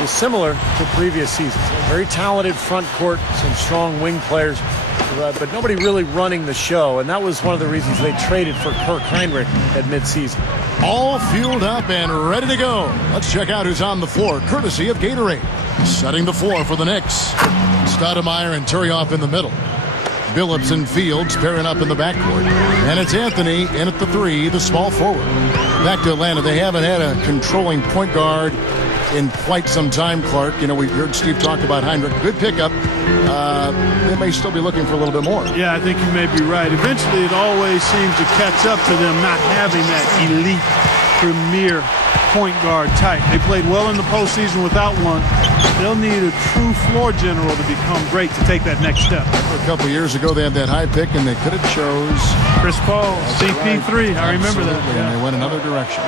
it was similar to previous seasons. Very talented front court, some strong wing players, but nobody really running the show, and that was one of the reasons they traded for Kirk Heinrich at midseason. All fueled up and ready to go. Let's check out who's on the floor, courtesy of Gatorade. Setting the floor for the Knicks. Stoudemire and Turioff in the middle. Billups and Fields pairing up in the backcourt. And it's Anthony in at the 3, the small forward. Back to Atlanta. They haven't had a controlling point guard in quite some time, Clark. You know, we've heard Steve talk about Heinrich. Good pickup. They may still be looking for a little bit more. Yeah, I think you may be right. Eventually, it always seems to catch up to them not having that elite, premier point guard type. They played well in the postseason without one. They'll need a true floor general to become great to take that next step. A couple years ago, they had that high pick, and they could have chose Chris Paul, CP3. Right. I remember that. Yeah. And they went another direction.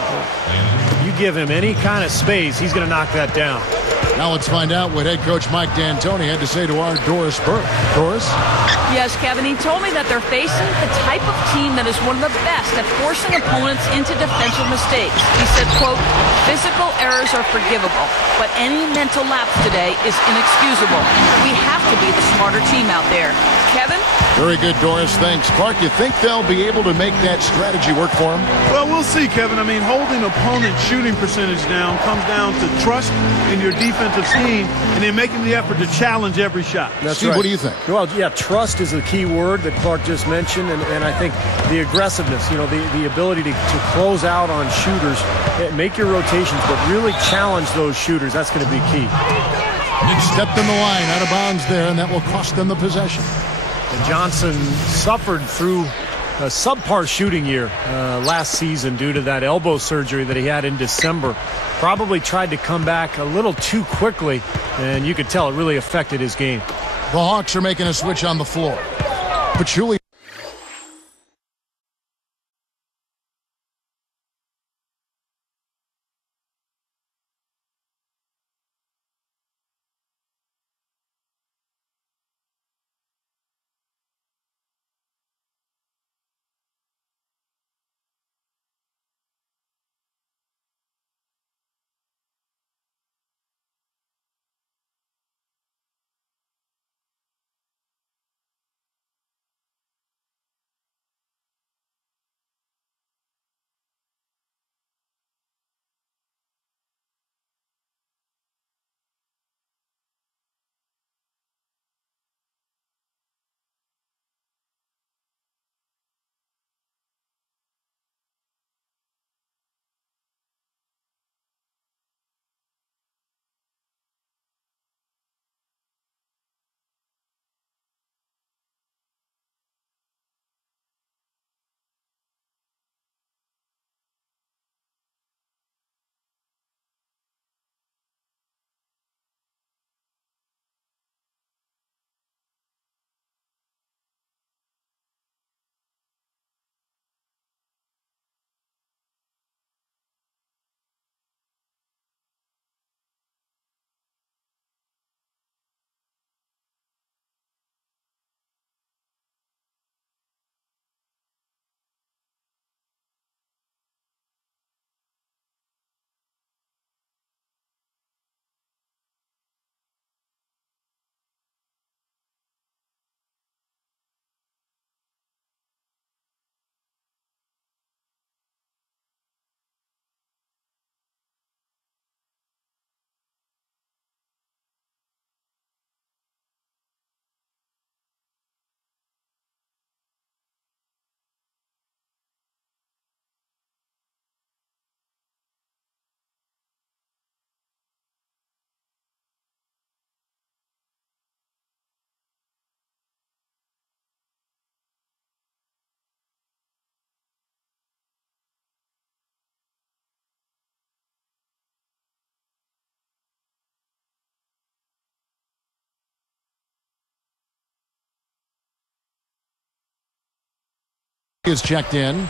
You give him any kind of space, he's going to knock that down. Now let's find out what head coach Mike D'Antoni had to say to our Doris Burke. Doris? Yes, Kevin, he told me that they're facing the type of team that is one of the best at forcing opponents into defensive mistakes. He said, quote, physical errors are forgivable, but any mental lapse today is inexcusable. We have to be the smarter team out there. Kevin? Very good, Doris. Thanks. Clark, you think they'll be able to make that strategy work for them? Well, we'll see, Kevin. I mean, holding opponent shooting percentage down comes down to trust in your defensive scheme and then making the effort to challenge every shot. That's Steve, right. What do you think? Well, yeah, trust is a key word that Clark just mentioned, and I think the aggressiveness, you know, the ability to close out on shooters, make your rotations, but really challenge those shooters. That's going to be key. Knicks stepped in the line out of bounds there, and that will cost them the possession. And Johnson suffered through a subpar shooting year last season due to that elbow surgery that he had in December. Probably tried to come back a little too quickly, and you could tell it really affected his game. The Hawks are making a switch on the floor. Pachulia. Is checked in.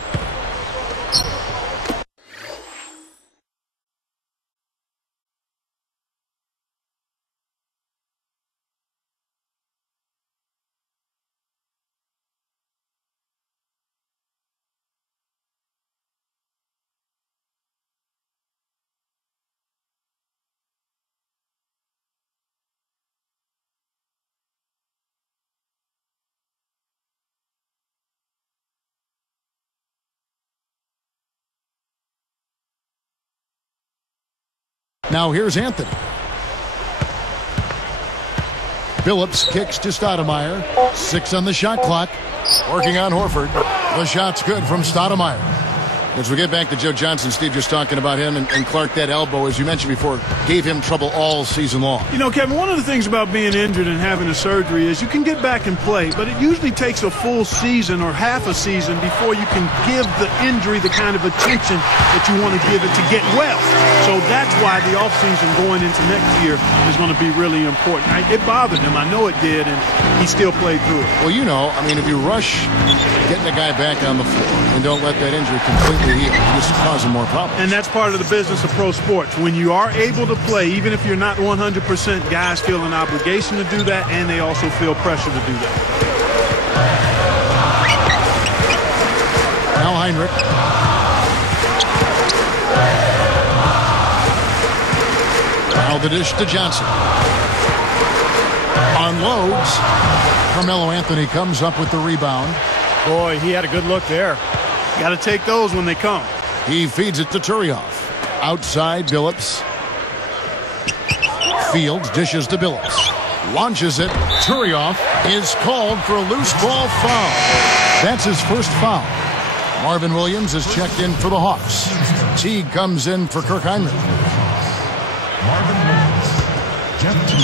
Now here's Anthony. Billups kicks to Stoudemire. 6 on the shot clock. Working on Horford. The shot's good from Stoudemire. As we get back to Joe Johnson, Steve just talking about him, and Clark, that elbow, as you mentioned before, gave him trouble all season long. You know, Kevin, one of the things about being injured and having a surgery is you can get back and play, but it usually takes a full season or half a season before you can give the injury the kind of attention that you want to give it to get well. So that's why the offseason going into next year is going to be really important. It bothered him. I know it did, and he still played through it. Well, you know, I mean, if you rush getting a guy back on the floor and don't let that injury completely heal, you just cause him more problems. And that's part of the business of pro sports. When you are able to play, even if you're not 100%, guys feel an obligation to do that, and they also feel pressure to do that. Now Heinrich. Now the dish to Johnson. Unloads. Carmelo Anthony comes up with the rebound. Boy, he had a good look there. Got to take those when they come. He feeds it to Turioff. Outside, Billups. Fields dishes to Billups. Launches it. Turioff is called for a loose ball foul. That's his first foul. Marvin Williams is checked in for the Hawks. Teague comes in for Kirk Heinrich.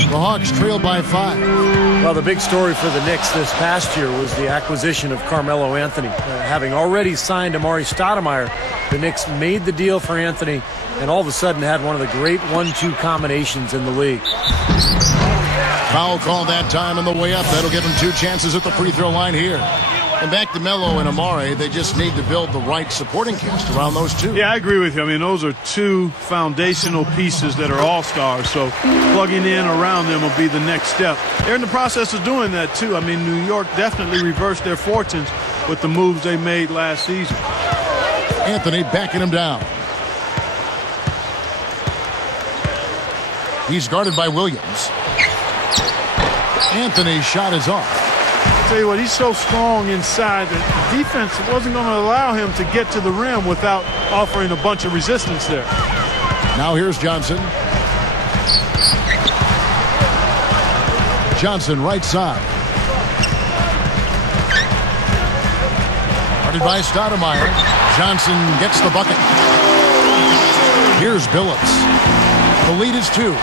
The Hawks trail by 5. Well, the big story for the Knicks this past year was the acquisition of Carmelo Anthony. Having already signed Amari Stoudemire, the Knicks made the deal for Anthony and all of a sudden had one of the great 1-2 combinations in the league. Foul call that time on the way up. That'll give him 2 chances at the free throw line here. And back to Melo and Amari, they just need to build the right supporting cast around those two. Yeah, I agree with you. I mean, those are 2 foundational pieces that are all-stars. So plugging in around them will be the next step. They're in the process of doing that, too. I mean, New York definitely reversed their fortunes with the moves they made last season. Anthony backing him down. He's guarded by Williams. Anthony's shot is off. Tell you what, he's so strong inside that the defense wasn't going to allow him to get to the rim without offering a bunch of resistance there. Now here's Johnson. Johnson right side. Guarded by Stoudemire. Johnson gets the bucket. Here's Billups. The lead is 2.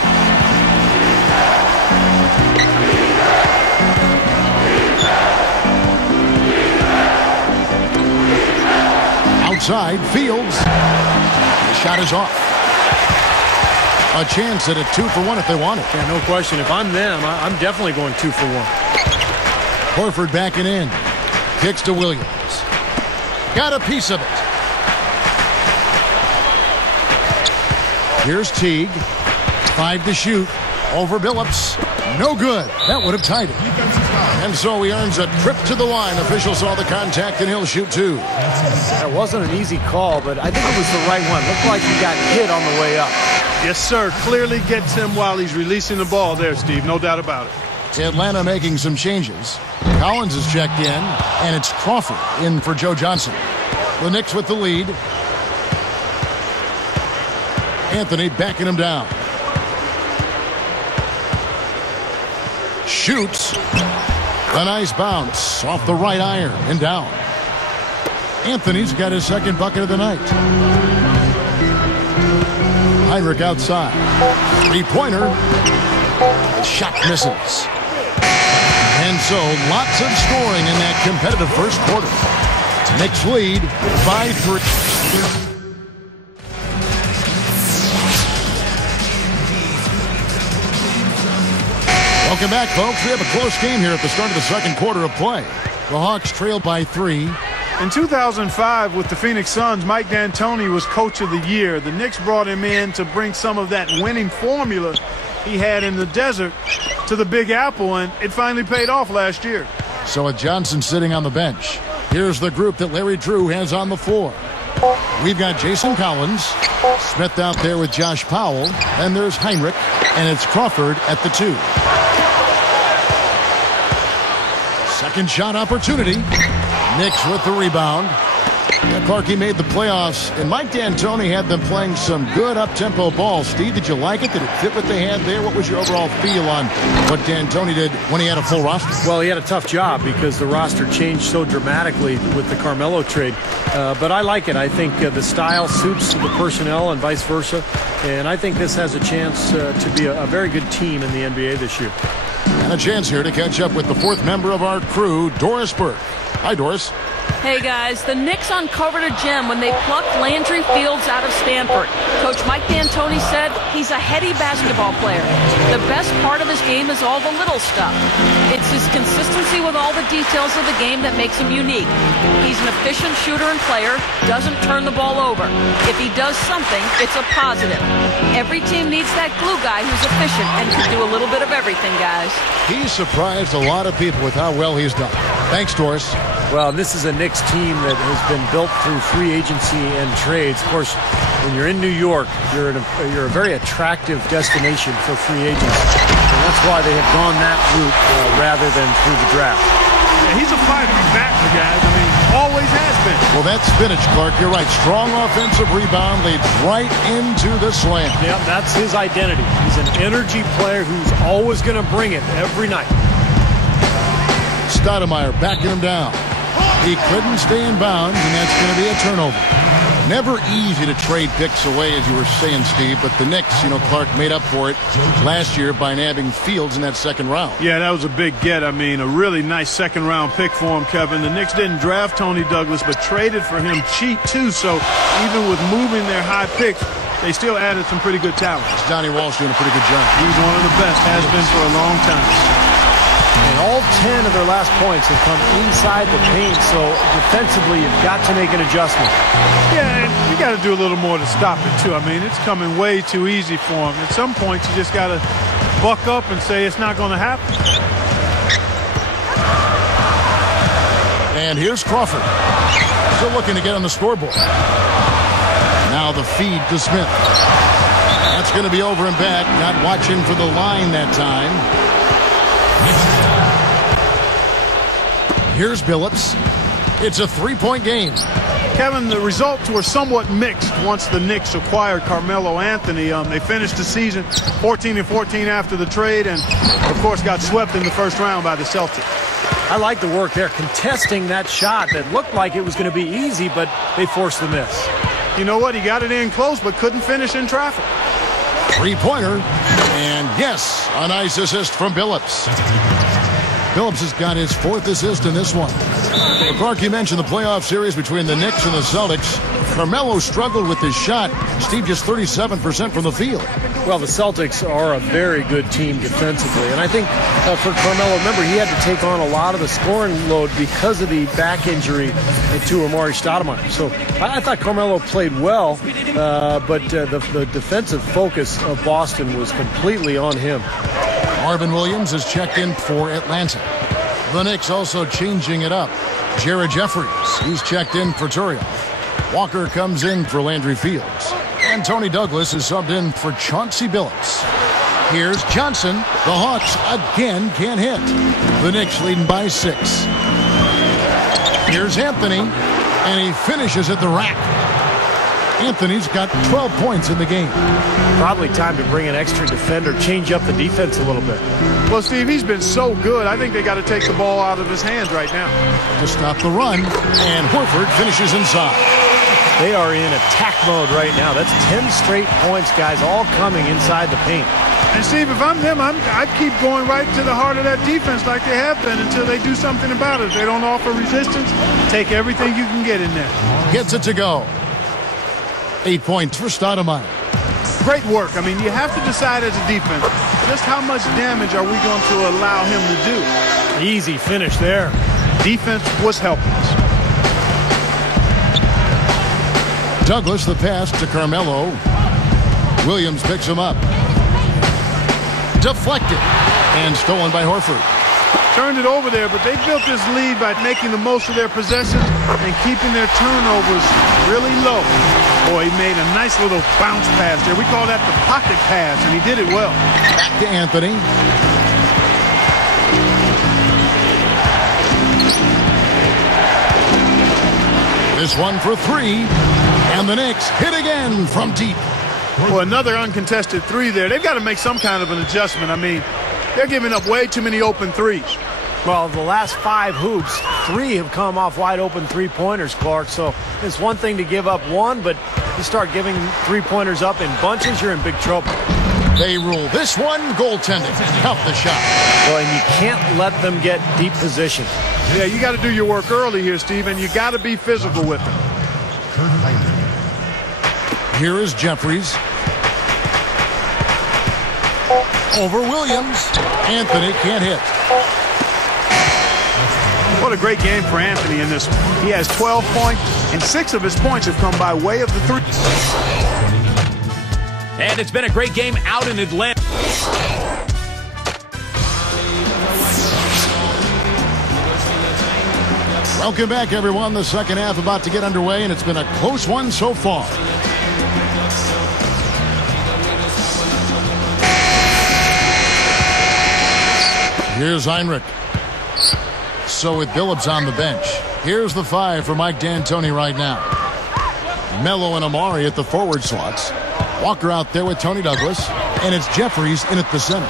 Outside, Fields. The shot is off. A chance at a 2-for-1 if they want it. Yeah, no question. If I'm them, I'm definitely going 2 for 1. Horford backing in. Kicks to Williams. Got a piece of it. Here's Teague. 5 to shoot. Over Billups. No good. That would have tied it. And so he earns a trip to the line. Officials saw the contact, and he'll shoot 2. That wasn't an easy call, but I think it was the right one. Looked like he got hit on the way up. Yes, sir. Clearly gets him while he's releasing the ball there, Steve. No doubt about it. Atlanta making some changes. Collins is checked in, and it's Crawford in for Joe Johnson. The Knicks with the lead. Anthony backing him down. Shoots. A nice bounce off the right iron and down. Anthony's got his second bucket of the night. Heinrich outside. 3-pointer. Shot misses. And so lots of scoring in that competitive first quarter. Knicks lead 5-3. Welcome back, folks. We have a close game here at the start of the second quarter of play. The Hawks trail by 3. In 2005, with the Phoenix Suns, Mike D'Antoni was coach of the year. The Knicks brought him in to bring some of that winning formula he had in the desert to the Big Apple, and it finally paid off last year. So with Johnson sitting on the bench, here's the group that Larry Drew has on the floor. We've got Jason Collins, Smith out there with Josh Powell, and there's Heinrich, and it's Crawford at the 2. Second shot opportunity. Knicks with the rebound. Clarkie made the playoffs, and Mike D'Antoni had them playing some good up-tempo ball. Steve, did you like it? Did it fit what they had there? What was your overall feel on what D'Antoni did when he had a full roster? Well, he had a tough job because the roster changed so dramatically with the Carmelo trade. But I like it. I think the style suits the personnel and vice versa. And I think this has a chance to be a very good team in the NBA this year. And a chance here to catch up with the fourth member of our crew, Doris Burke. Hi, Doris. Hey guys, the Knicks uncovered a gem when they plucked Landry Fields out of Stanford. Coach Mike D'Antoni said he's a heady basketball player. The best part of his game is all the little stuff. It's his consistency with all the details of the game that makes him unique. He's an efficient shooter and player, doesn't turn the ball over. If he does something, it's a positive. Every team needs that glue guy who's efficient and can do a little bit of everything, guys. He's surprised a lot of people with how well he's done. Thanks, Doris. Well, this is a Knicks team that has been built through free agency and trades. Of course, when you're in New York, you're a very attractive destination for free agents. And that's why they have gone that route rather than through the draft. Yeah, he's a fighter. He's back, guys. I mean, always has been. Well, that's spinach, Clark. You're right. Strong offensive rebound laid right into the slam. Yeah, that's his identity. He's an energy player who's always going to bring it every night. Stoudemire backing him down. He couldn't stay in bounds, and that's going to be a turnover. Never easy to trade picks away, as you were saying, Steve, but the Knicks, Clark made up for it last year by nabbing Fields in that second round. Yeah, that was a big get. I mean, a really nice second-round pick for him, Kevin. The Knicks didn't draft Tony Douglas, but traded for him cheap, too. So even with moving their high picks, they still added some pretty good talent. Donnie Walsh doing a pretty good job. He's one of the best, has been for a long time. And all 10 of their last points have come inside the paint, so defensively you've got to make an adjustment. Yeah, and you got to do a little more to stop it, too. I mean, it's coming way too easy for him. At some points, you just got to buck up and say it's not going to happen. And here's Crawford. Still looking to get on the scoreboard. Now the feed to Smith. That's going to be over and back. Not watching for the line that time. Here's Billups. It's a three-point game. Kevin, the results were somewhat mixed once the Knicks acquired Carmelo Anthony. They finished the season 14-14 after the trade and, of course, got swept in the first round by the Celtics. I like the work there, contesting that shot that looked like it was going to be easy, but they forced the miss. You know what? He got it in close, but couldn't finish in traffic. Three-pointer. And, yes, a nice assist from Billups. Billups has got his fourth assist in this one. Clark, you mentioned the playoff series between the Knicks and the Celtics. Carmelo struggled with his shot. Steve, just 37% from the field. Well, the Celtics are a very good team defensively. And I think for Carmelo, remember, he had to take on a lot of the scoring load because of the back injury to Amari Stoudemire. So I thought Carmelo played well, but the defensive focus of Boston was completely on him. Marvin Williams is checked in for Atlanta. The Knicks also changing it up. Jared Jeffries, he's checked in for Turiaf. Walker comes in for Landry Fields. And Tony Douglas is subbed in for Chauncey Billups. Here's Johnson. The Hawks again can't hit. The Knicks leading by 6. Here's Anthony, and he finishes at the rack. Anthony's got 12 points in the game. Probably time to bring an extra defender, change up the defense a little bit. Well, Steve, he's been so good. I think they got to take the ball out of his hands right now. To stop the run, and Horford finishes inside. They are in attack mode right now. That's 10 straight points, guys, all coming inside the paint. And, Steve, if I'm them, I'd keep going right to the heart of that defense like they have been until they do something about it. If they don't offer resistance, take everything you can get in there. Gets it to go. 8 points for Stoudemire. Great work. I mean, you have to decide as a defense, just how much damage are we going to allow him to do? Easy finish there. Defense was helpless. Douglas, the pass to Carmelo. Williams picks him up. Deflected. And stolen by Horford. Turned it over there, but they built this lead by making the most of their possessions and keeping their turnovers really low. Boy, he made a nice little bounce pass there. We call that the pocket pass, and he did it well. Back to Anthony. This one for three. And the Knicks hit again from deep. Well, another uncontested three there. They've got to make some kind of an adjustment. I mean, they're giving up way too many open threes. Well, the last 5 hoops, 3 have come off wide open three-pointers, Clark. So it's one thing to give up one, but you start giving three-pointers up in bunches, you're in big trouble. They rule this one goaltending. Count the shot. Well, and you can't let them get deep position. Yeah, you got to do your work early here, Steve, and you got to be physical with them. Here is Jeffries. Over Williams. Anthony can't hit. What a great game for Anthony in this one. He has 12 points, and 6 of his points have come by way of the three. And it's been a great game out in Atlanta. Welcome back, everyone. The second half about to get underway, and it's been a close one so far. Here's Heinrich. So with Billups on the bench, here's the 5 for Mike D'Antoni right now. Melo and Amari at the forward slots. Walker out there with Tony Douglas, and it's Jeffries in at the center.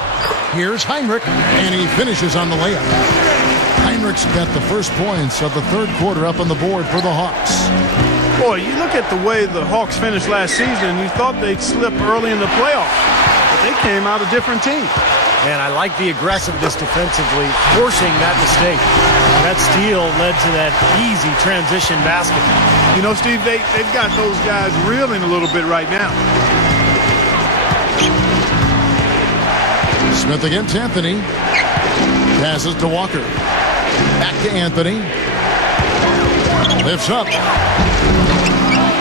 Here's Heinrich, and he finishes on the layup. Heinrich's got the first points of the third quarter up on the board for the Hawks. Boy, you look at the way the Hawks finished last season, you thought they'd slip early in the playoffs, but they came out a different team. And I like the aggressiveness defensively, forcing that mistake. That steal led to that easy transition basket. You know, Steve, they've got those guys reeling a little bit right now. Smith against Anthony. Passes to Walker. Back to Anthony. Lifts up.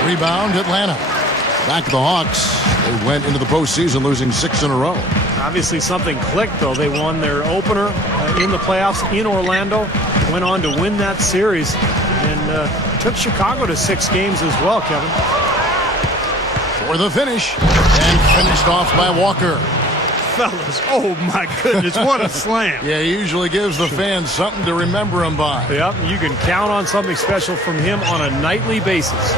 Rebound, Atlanta. Back to the Hawks. They went into the postseason losing 6 in a row. Obviously something clicked, though. They won their opener in the playoffs in Orlando. Went on to win that series and took Chicago to 6 games as well, Kevin. For the finish. And finished off by Walker. Fellas, oh my goodness, what a slam. Yeah, he usually gives the fans something to remember him by. Yep, you can count on something special from him on a nightly basis.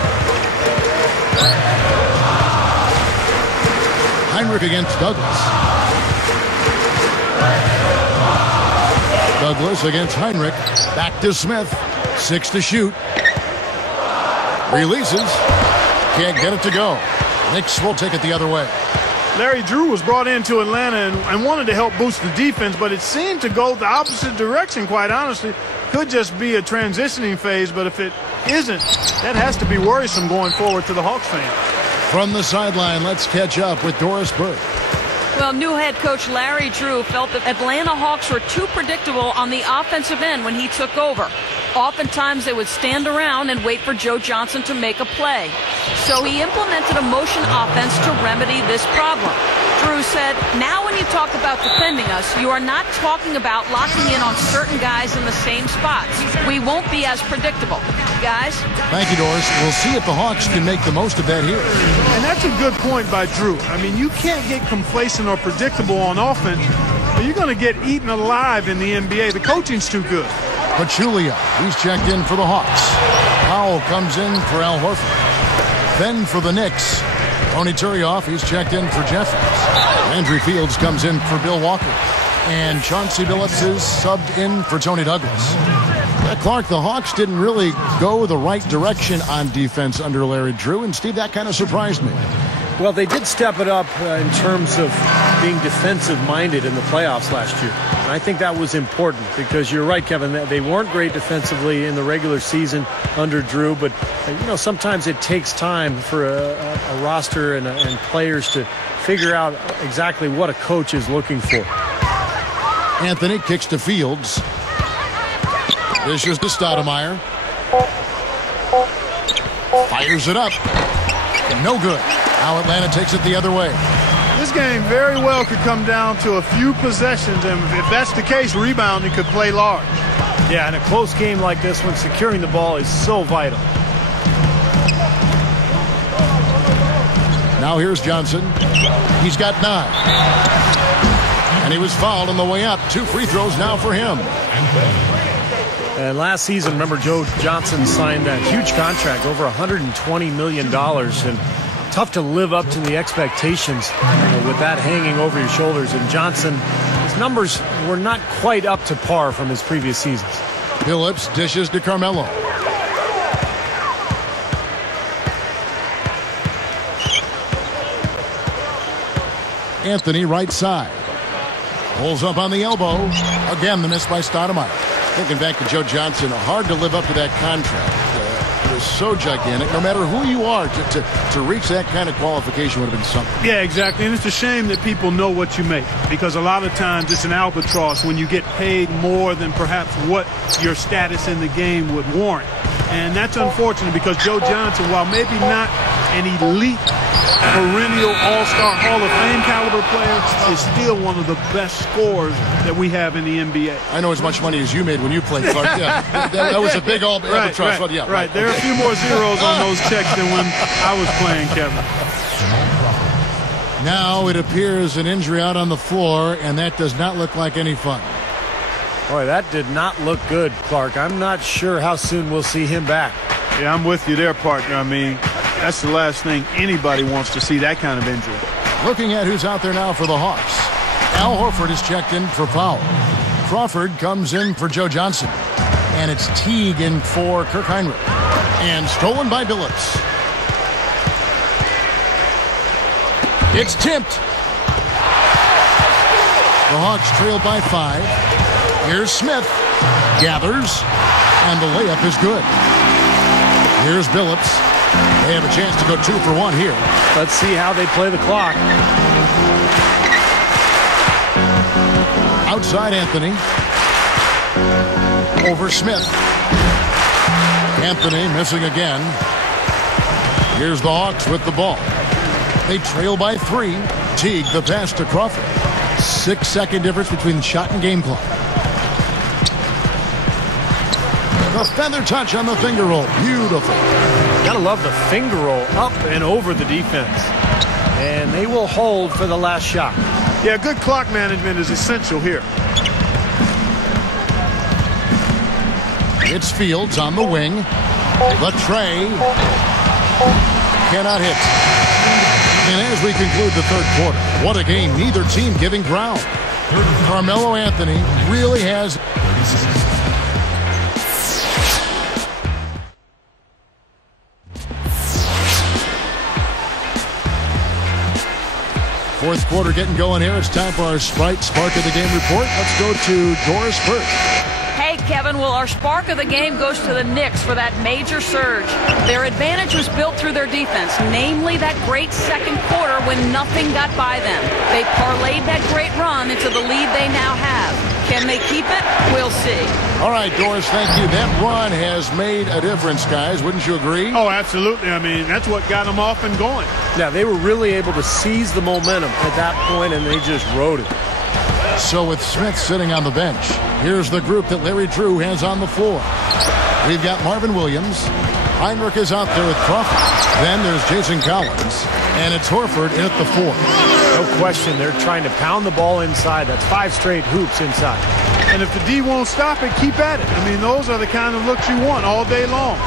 Heinrich against Douglas. Douglas against Heinrich. Back to Smith. 6 to shoot. Releases. Can't get it to go. Knicks will take it the other way. Larry Drew was brought into Atlanta and wanted to help boost the defense, but it seemed to go the opposite direction, quite honestly. Could just be a transitioning phase, but if it isn't, that has to be worrisome going forward to the Hawks fans. From the sideline, let's catch up with Doris Burke. Well, new head coach Larry Drew felt that Atlanta Hawks were too predictable on the offensive end when he took over. Oftentimes, they would stand around and wait for Joe Johnson to make a play. So he implemented a motion offense to remedy this problem. Drew said, now when you talk about defending us, you are not talking about locking in on certain guys in the same spots. We won't be as predictable. Guys? Thank you, Doris. We'll see if the Hawks can make the most of that here. And that's a good point by Drew. I mean, you can't get complacent or predictable on offense, or you're going to get eaten alive in the NBA. The coaching's too good. Pachulia, he's checked in for the Hawks. Powell comes in for Al Horford. Then for the Knicks, Tony Turioff, he's checked in for Jeffries. Landry Fields comes in for Bill Walker. And Chauncey Billups is subbed in for Tony Douglas. Clark, the Hawks didn't really go the right direction on defense under Larry Drew, and Steve, that kind of surprised me. Well, they did step it up in terms of being defensive-minded in the playoffs last year. And I think that was important because you're right, Kevin, they weren't great defensively in the regular season under Drew, but sometimes it takes time for a roster and players to figure out exactly what a coach is looking for. Anthony kicks to Fields. Dishes to Stoudemire. Fires it up. No good. Now Atlanta takes it the other way. This game very well could come down to a few possessions, and if that's the case, rebounding could play large. Yeah, in a close game like this one, securing the ball is so vital. Now here's Johnson. He's got 9. And he was fouled on the way up. 2 free throws now for him. And last season, remember, Joe Johnson signed that huge contract, over $120 million. And tough to live up to the expectations with that hanging over your shoulders. And Johnson, his numbers were not quite up to par from his previous seasons. Billups dishes to Carmelo. Anthony right side. Pulls up on the elbow. Again, the miss by Stoudemire. Thinking back to Joe Johnson, hard to live up to that contract. It was so gigantic. No matter who you are, to reach that kind of qualification would have been something. Yeah, exactly. And it's a shame that people know what you make, because a lot of times it's an albatross when you get paid more than perhaps what your status in the game would warrant. And that's unfortunate, because Joe Johnson, while maybe not an elite perennial all-star Hall of Fame caliber player, is still one of the best scorers that we have in the NBA. I know as much money as you made when you played, Clark. Yeah, that was a big albatross. Right. Yeah, right. There are a few more zeros on those checks than when I was playing, Kevin. Now it appears an injury out on the floor, and that does not look like any fun. Boy, that did not look good, Clark. I'm not sure how soon we'll see him back. Yeah, I'm with you there, partner. I mean, that's the last thing anybody wants to see, that kind of injury. Looking at who's out there now for the Hawks. Al Horford is checked in for foul. Crawford comes in for Joe Johnson. And it's Teague in for Kirk Heinrich. And stolen by Billups. It's tipped. The Hawks trail by 5. Here's Smith. Gathers. And the layup is good. Here's Billups. They have a chance to go 2 for 1 here. Let's see how they play the clock. Outside Anthony. Over Smith. Anthony missing again. Here's the Hawks with the ball. They trail by 3. Teague the pass to Crawford. 6-second difference between the shot and game clock. The feather touch on the finger roll. Beautiful. Gotta love the finger roll up and over the defense. And they will hold for the last shot. Yeah, good clock management is essential here. It's Fields on the wing. The tray. Cannot hit. And as we conclude the third quarter, what a game. Neither team giving ground. Carmelo Anthony really has... Fourth quarter getting going here. It's time for our Sprite Spark of the Game report. Let's go to Doris first. Hey, Kevin. Well, our spark of the game goes to the Knicks for that major surge. Their advantage was built through their defense, namely that great second quarter when nothing got by them. They parlayed that great run into the lead they now have. Can they keep it? We'll see. All right, Doris, thank you. That run has made a difference, guys. Wouldn't you agree? Oh, absolutely. I mean, that's what got them off and going. Yeah, they were really able to seize the momentum at that point, and they just rode it. So with Smith sitting on the bench, here's the group that Larry Drew has on the floor. We've got Marvin Williams. Heinrich is out there with Crawford. Then there's Jason Collins. And it's Horford in at the 4. No question, they're trying to pound the ball inside. That's 5 straight hoops inside. And if the D won't stop it, keep at it. I mean, those are the kind of looks you want all day long.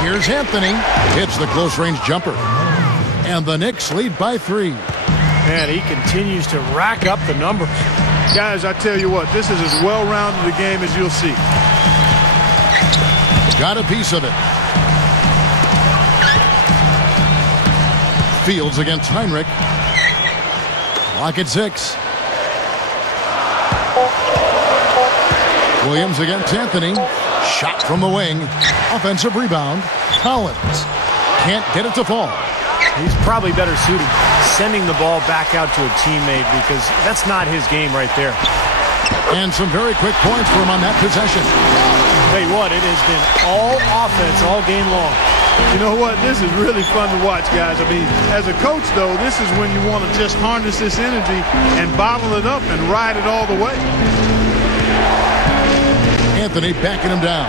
Here's Anthony. Hits the close-range jumper. And the Knicks lead by 3. Man, he continues to rack up the numbers. Guys, I tell you what, this is as well-rounded a game as you'll see. Got a piece of it. Fields against Heinrich. Clock at 6. Williams against Anthony. Shot from the wing. Offensive rebound. Collins can't get it to fall. He's probably better suited sending the ball back out to a teammate, because that's not his game right there. And some very quick points for him on that possession. Tell you what, it has been all offense all game long. You know what? This is really fun to watch, guys. I mean, as a coach, though, this is when you want to just harness this energy and bottle it up and ride it all the way. Anthony backing him down.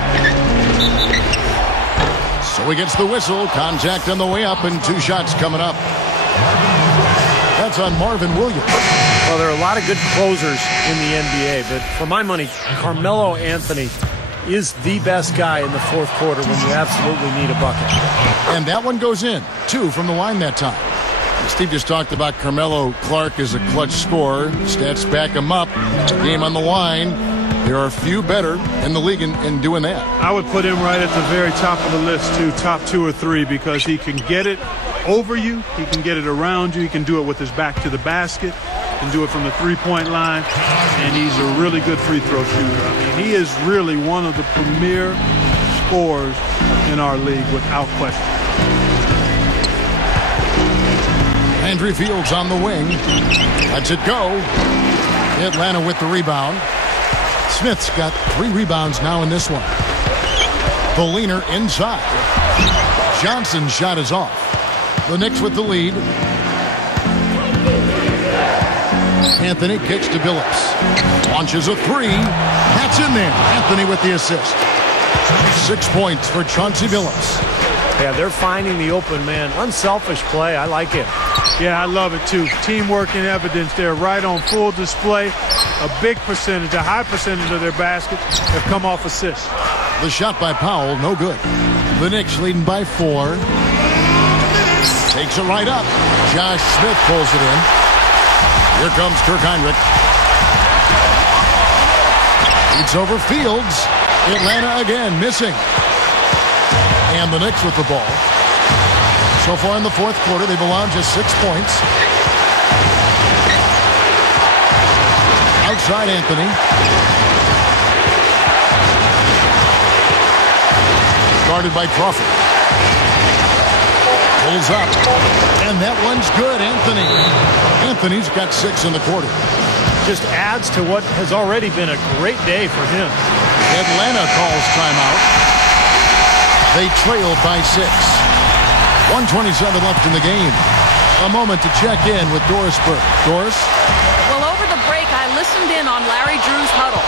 So he gets the whistle. Contact on the way up, and 2 shots coming up. That's on Marvin Williams. Well, there are a lot of good closers in the NBA, but for my money, Carmelo Anthony is the best guy in the fourth quarter when you absolutely need a bucket. And that one goes in. 2 from the line that time. Steve just talked about Carmelo Clark as a clutch scorer. Stats back him up. Game on the line. There are few better in the league in doing that. I would put him right at the very top of the list, too, top 2 or 3, because he can get it over you. He can get it around you. He can do it with his back to the basket. He can do it from the three-point line. And he's a really good free throw shooter. I mean, he is really one of the premier scorers in our league without question. Andrew Fields on the wing. Lets it go. Atlanta with the rebound. Smith's got 3 rebounds now in this one. The leaner inside. Johnson's shot is off. The Knicks with the lead. Anthony kicks to Billups. Launches a 3. That's in there. Anthony with the assist. 6 points for Chauncey Billups. Yeah, they're finding the open man. Unselfish play. I like it. Yeah, I love it, too. Teamwork in evidence there, right on full display. A big percentage, a high percentage of their baskets have come off assists. The shot by Powell, no good. The Knicks leading by 4. Takes it right up. Josh Smith pulls it in. Here comes Kirk Heinrich. It's over Fields. Atlanta again missing. And the Knicks with the ball. So far in the fourth quarter, they've allowed just 6 points. Outside Anthony. Guarded by Crawford. Pulls up. And that one's good, Anthony. Anthony's got 6 in the quarter. Just adds to what has already been a great day for him. Atlanta calls timeout. They trail by 6. 1:27 left in the game. A moment to check in with Doris Burke. Doris? Well, over the break, I listened in on Larry Drew's huddle.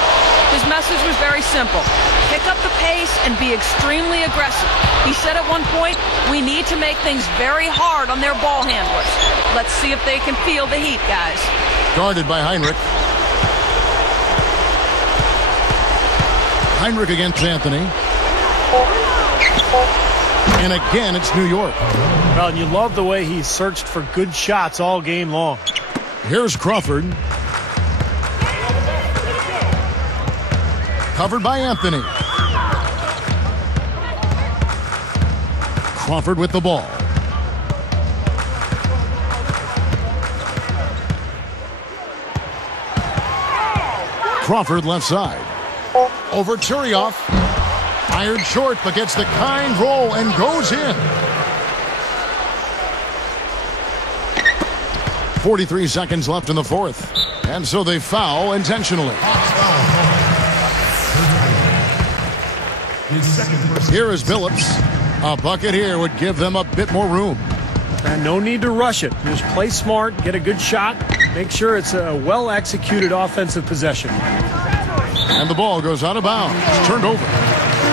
His message was very simple. Pick up the pace and be extremely aggressive. He said at one point, we need to make things very hard on their ball handlers. Let's see if they can feel the heat, guys. Guarded by Heinrich. Heinrich against Anthony. And again, it's New York. Well, and you love the way he searched for good shots all game long. Here's Crawford. Covered by Anthony. Crawford with the ball. Crawford left side. Over Turioff. Fired short, but gets the kind roll and goes in. 43 seconds left in the fourth. And so they foul intentionally. Here is Billups. A bucket here would give them a bit more room. And no need to rush it. Just play smart, get a good shot, make sure it's a well-executed offensive possession. And the ball goes out of bounds. It's turned over.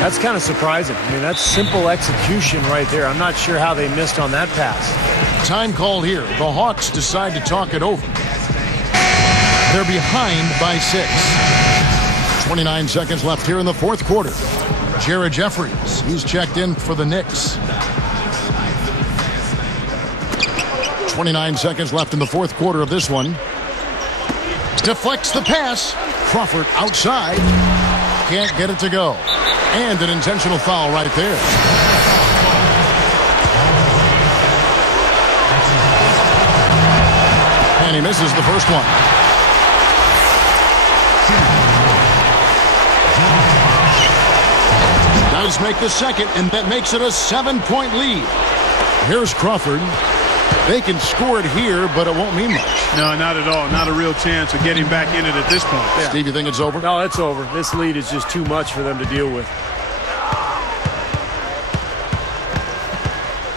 That's kind of surprising. I mean, that's simple execution right there. I'm not sure how they missed on that pass. Time called here. The Hawks decide to talk it over. They're behind by 6. 29 seconds left here in the fourth quarter. Jared Jeffries, he's checked in for the Knicks. 29 seconds left in the fourth quarter of this one. Deflects the pass. Crawford outside. Can't get it to go. And an intentional foul right there. And he misses the first one. Does make the second, and that makes it a 7-point lead. Here's Crawford. They can score it here, but it won't mean much. No, not at all. Not a real chance of getting back in it at this point. Yeah. Steve, you think it's over? No, it's over. This lead is just too much for them to deal with.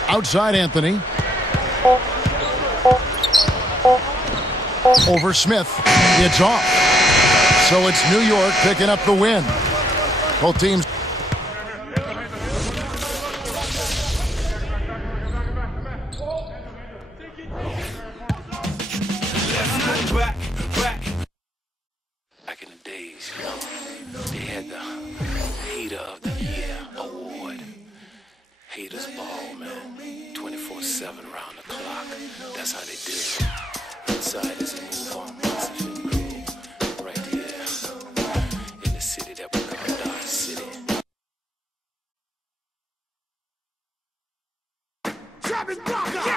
Outside Anthony. Over Smith. It's off. So it's New York picking up the win. Both teams. That's how they do it. Inside is a move on Pacific Grove, right here in the city that we call Dodge City. Travis Barker!